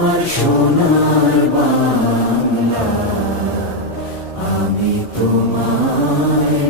আমার সোনার বাংলা আমি তোমায়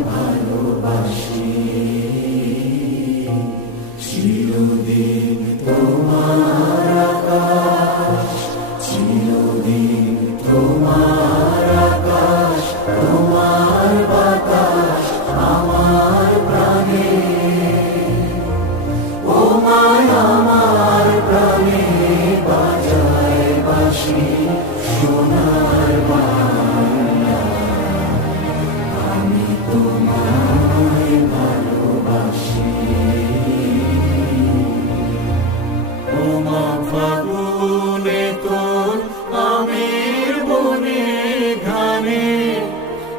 ঘানে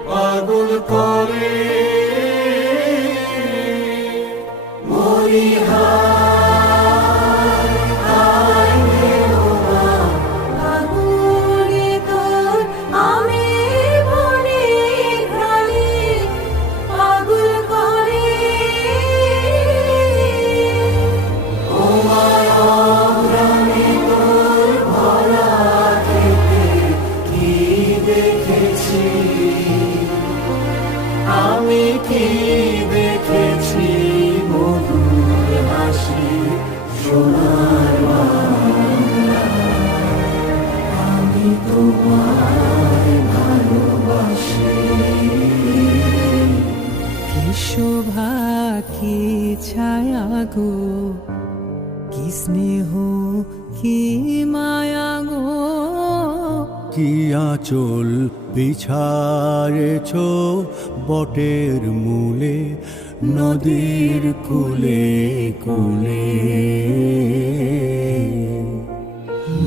পাগল করে। মরি কি দেখেছি ছায়া গো? কি স্নেহ কি মায়া গো? কি আঁচল বিছারেছ বটের মূলে, নদীর কুলে কুলে?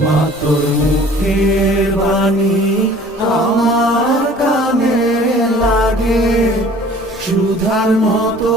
মা তোর মুখের বাণী আমার কানে লাগে, সুধার মতো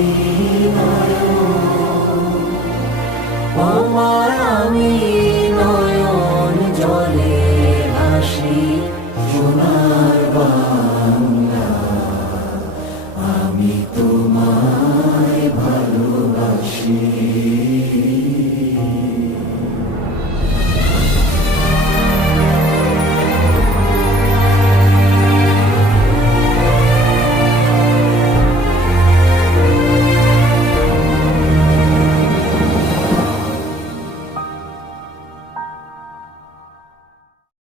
Amen.